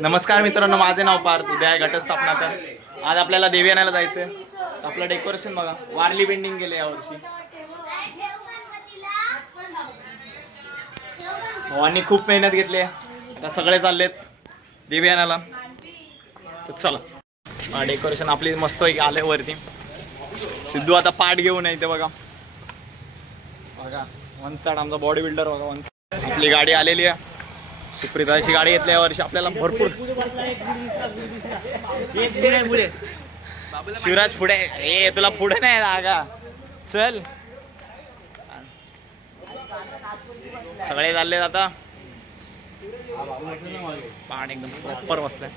नमस्कार मित्रांनो, माझे नाव पार्थ. उद्या आहे घटस्थापना. तर आज आपल्याला देवी आणायला जायचंय. आपलं डेकोरेशन बघा, वारली पेंटिंग केले यावर्षी. भावांनी खूप मेहनत घेतली. आता सगळे चाललेत देवी आणायला. तर चला, डेकोरेशन आपली मस्त आले वरती. सिद्धू आता पाठ घेऊन येते बघा. बघा वन साइड आमचा बॉडी बिल्डर बघा. वन साइड आपली गाडी आलेली आहे. सुप्रिताची गाडी घेतली या वर्षी. आपल्याला भरपूर शिवराज पुढे. ए तुला पुढे नाही जागा. चल, सगळे चाललेत आता. पाणी एकदम प्रॉपर बसलाय.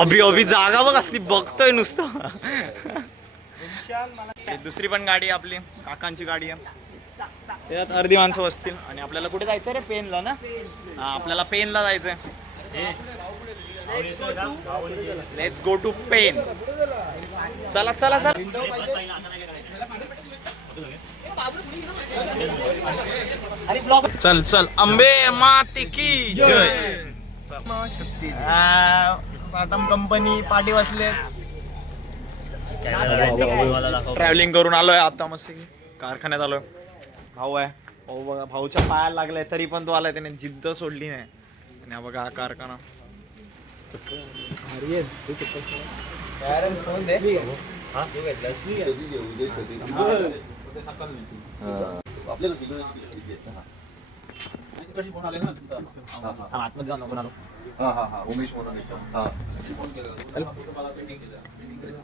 अभि अभि जागा बघ असली बघतोय नुसतं. दुसरी पण गाडी आपली काकांची गाडी आहे. त्यात अर्धी माणसं बसतील. आणि आपल्याला कुठे जायचं रे? पेनला ना. हा, आपल्याला पेनला जायचंय. Let's go to Pen. चला चला चला. चल चल. अंबे माते की जय. साटम कंपनी पाठी वाचले. ट्रॅव्हलिंग करून आलोय आता. मस्त कारखान्यात आलोय. भाऊ आहे. भाऊ बघा, भाऊच्या पायाला लागलाय तरी पण तो आलाय. त्याने जिद्द सोडली नाही. आणि हा बघा हा कारखाना.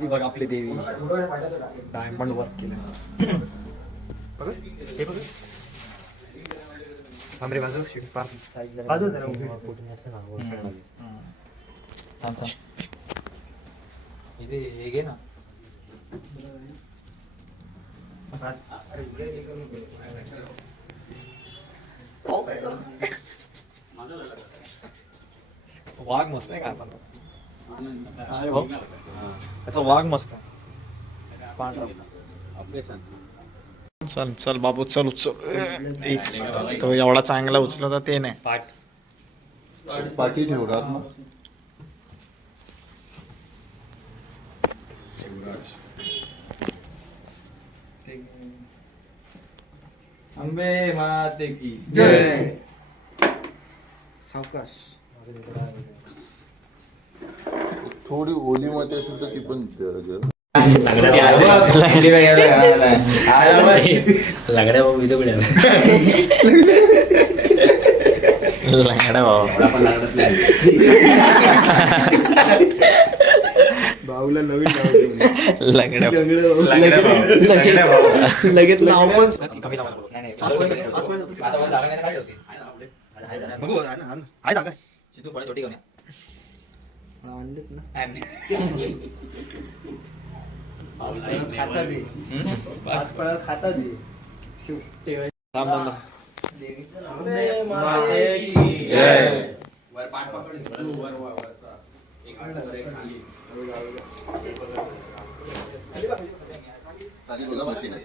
बघा आपली देवी डायमंड वर्क केलं. वाघ मस्त आहे का? त्याचा वाघ मस्त आहे. चल चल बाबू, चल उचल. तो एवढा चांगला उचलला तर ते नाही. पाठी ठेवणार. अंबे माते की जय. सावकाश. थोडी ओली माती असेल तर ती पण लंगड्या भाऊ इथं कुठे लंगडा भाऊ. भाऊला नवीन लंगडा लगेच नाव पण कमी लावा. छोटी घेऊन खाता दे. जय. खाली बघा मशीन आहे.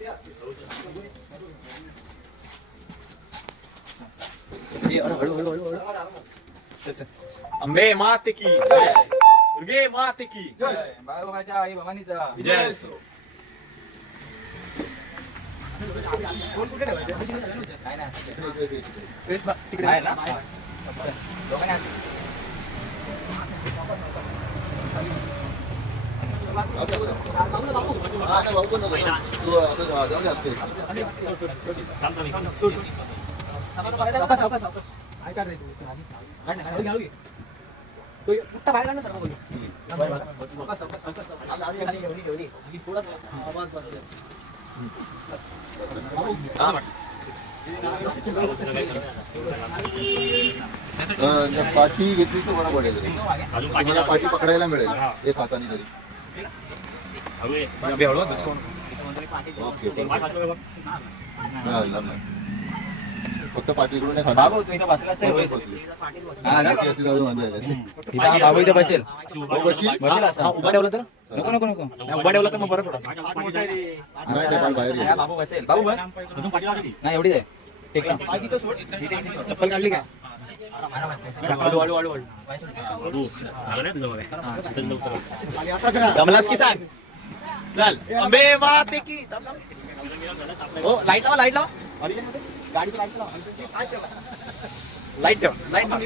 अंबे माते की जय. दुर्गे माते की जय. बाळूमाच्या आई भवानीचा विजय असो. भाऊ पण तू असं जाऊ असते. पाठी घेतलीस तर बरं पडेल. तुम्हाला पाठी पकडायला मिळेल एक हाताने तरी. फक्त पाठीकडून बाबू तू इथं बसलास तर होईल. बाबू इथं बसेल. बसेल असं उभा ठेवलं तर नको नको नको. उभा ठेवलं तर मग बरं पडत. बाबू बसेल. बाबू बस नाही एवढीच आहे. टेकला. चप्पल काढली का? हळू हळू हळू हळू. जमलास की सांग. चल अंबे माते की. हो लाईट लावा लाईट लावा. गाडीची लाईट लावा. लाईट ठेव लाईट लावा.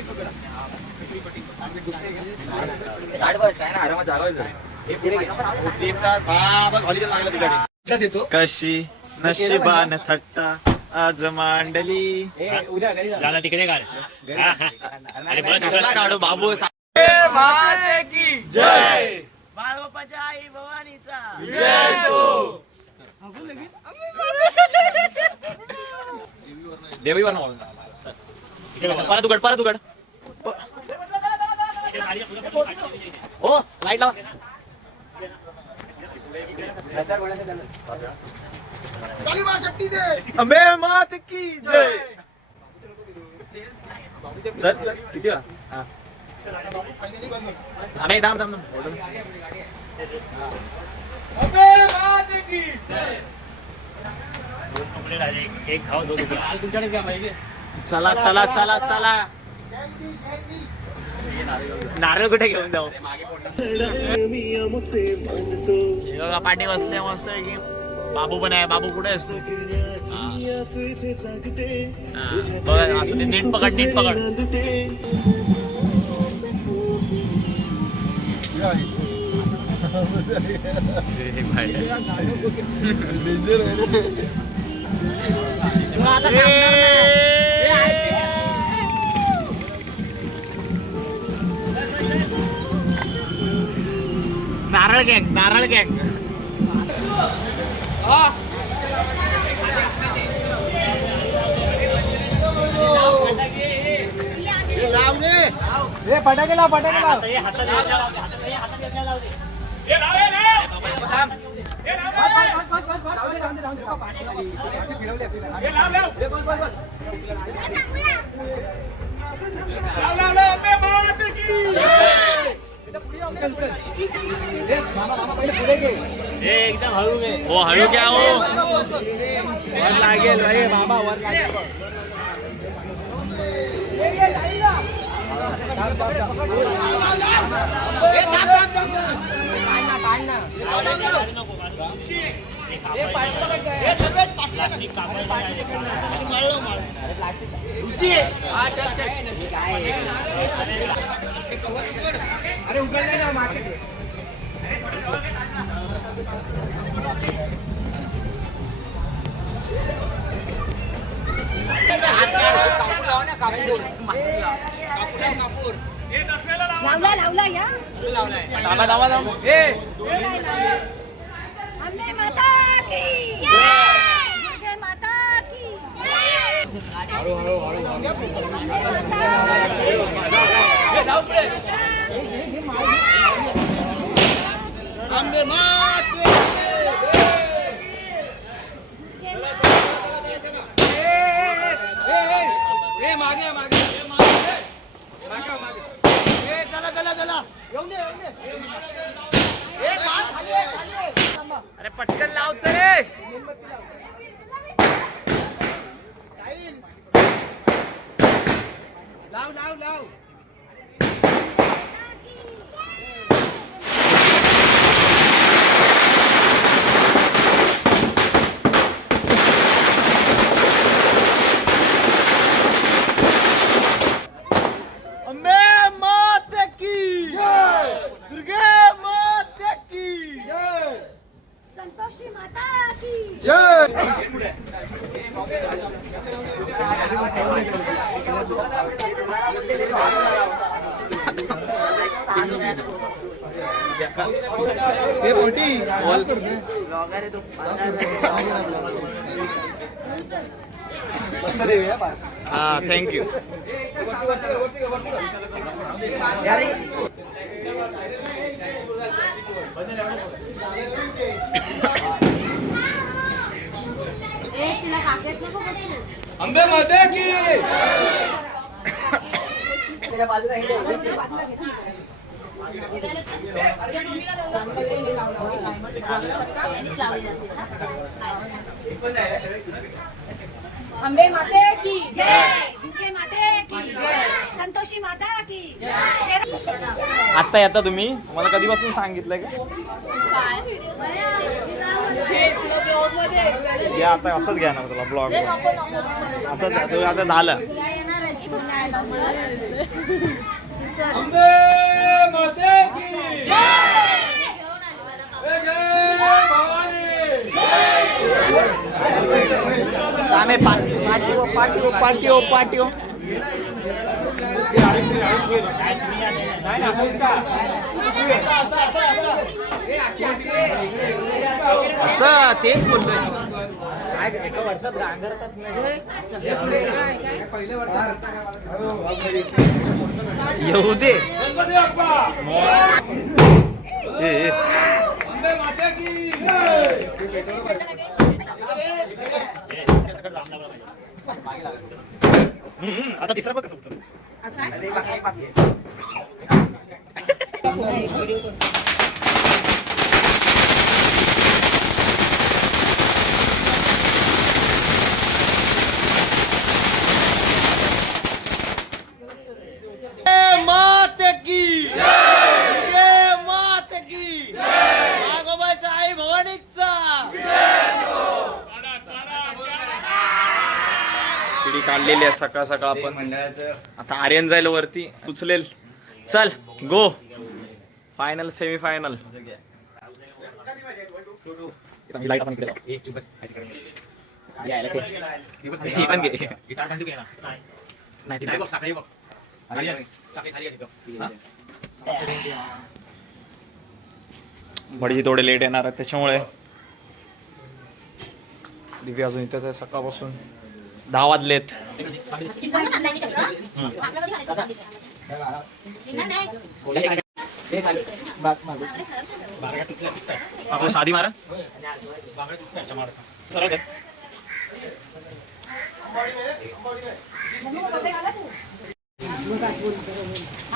गाडी बस काय ना आरामात जागायचं. हा बघ हॉलिजन लागला ती गाडी. कशी नशिबान थट्टा आज मांडली. उद्या घरी जा. झाला तिकडे काढ. अरे बस कसला काढू बाबू. जय. बाळबापाच्या आई भवानीचा देवीवर परत उघड परत उघड. हो लाईट लावा. अंबे मात की जय. चल चल किती वेळा. हा. नाही थांब थांब थांब. एक खाऊ दोन तुमच्याकडे काय माहिती? चला चला चला चला. नारळ कुठे घेऊन जाऊ. हे बघा पाठी बसले मस्त आहे की. बाबू पण आहे. बाबू कुठे असतो. बघा असं ते नीट पकड नीट पकड. नारळ गँग नारळ गँग. फटाकेला फटाकेला. एकदम हळू घे. हो हळू घ्या हो. वर लागेल अरे बाबा वर लागेल. अरे उघडले ना मार्केट. लावला या थांबा थांबा थांबा. अंबे माता की जय माता की हळू हळू हळू अंबे माता मागे मागे. अरे पटकन लावच रे. लाव लाव लाव. अंबे मात की दुर्गे मात की संतोषी माता की हा थँक्यू. तिला काकेत नको बसू. अंबे माते की. अंबे माते की जय, दुर्गे माते की जय, संतोषी माता की जय. आता येता तुम्ही मला कधीपासून सांगितलंय का या आता असंच घ्या ना तुला ब्लॉग असं तुला आता झालं आम्ही पार्टी असं तेच बोलतोय एका वर्षात येऊ दे आता तिसरा बघ कसं होतं शिडी काढलेली आहे सकाळ सकाळ आपण आता आर्यन जाईल वरती उचलेल चल गो फायनल सेमी फायनल भडजी थोडे लेट येणार आहे त्याच्यामुळे दिव्या अजून इथं सकाळपासून 10 वाजलेत साधी मारा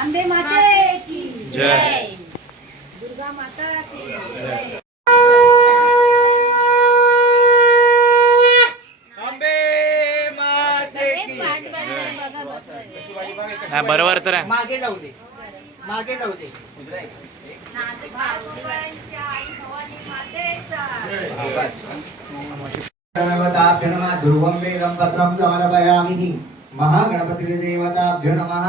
अंबे माते की जय दुर्गा माता की जय. हा बरोबर तर आहे मागे जाऊ दे मागे जाऊ दे ध्रुवं वेदं पत्रं समर्पयामि महागणपति देवताभ्यो नमः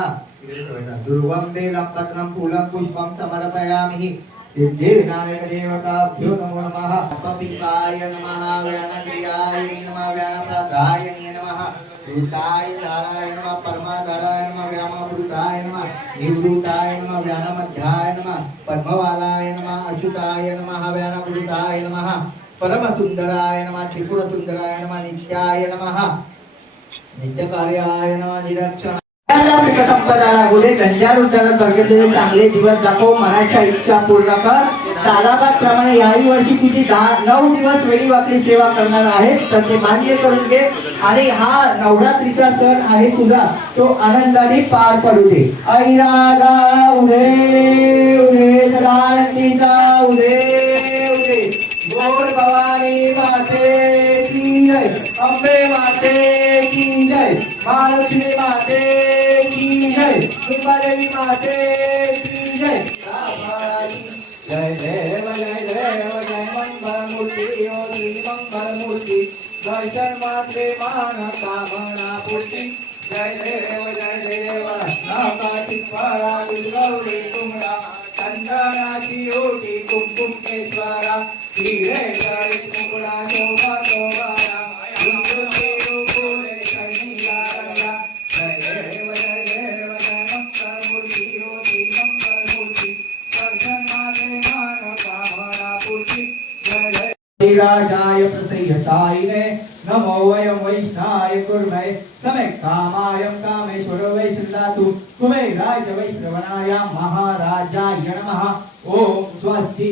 ध्रुवं वेदं पत्रं फूलं पुष्पं समर्पयामि सिद्धिविनायक देवताभ्यो नमो नमः पपिकाय नमः व्यानक्रियाय नमः व्यानप्रदाय नमः भूताय नारायण नमः परमाधाराय नमः व्यामभूताय नमः निवृताय नमः व्यानमध्याय नमः पद्मवालाय नमः अच्युताय नमः व्यानभूताय नमः परमसुंदराय नमः त्रिपुरसुंदराय नमः नित्याय नमः नित्यकार्याय नमः निरक्षण संपदाला बोले घंट्यानुसार करगेलेले चांगले दिवस दाखव मनाच्या इच्छा पूर्ण कर सालाबादप्रमाणे याही वर्षी तुझी 9 दिवस वेळी वाकडी सेवा करणार आहेस तर ते मान्य करून घे आणि हा नवरात्रीचा सण आहे तुझा तो आनंदाने पार पडू दे ऐरागा उदे उदे सदानंदीचा उदे उदे गोड भवानी माते की जय अंबे माते की जय महालक्ष्मी माते की जय दुर्गादेवी माते की जय जय देव जय मंगल मूर्ति ओ श्री मंगल मूर्ति दर्शन मात्रे मान कामना पूर्ति जय देव नाकाशी स्वारा गौरी तुमरा चंदनाची ओटी कुमकुम केश्वरा हिरे जय मुकुला शोभा शोभारा दुर्गे रूपोरे शनिला रंगा जय देव जय मंगल मूर्ति ओ श्री मंगल मूर्ति दर्शन मात्रे मान कामना पूर्ति जय राजाय प्रसयतायिने नमो वयं वैष्णाय कुर्महे सम्यक् कामायं कामेश्वर वैश्रदातु कुबेराय वैश्रवणाय महाराजाय नमः ओम स्वस्ति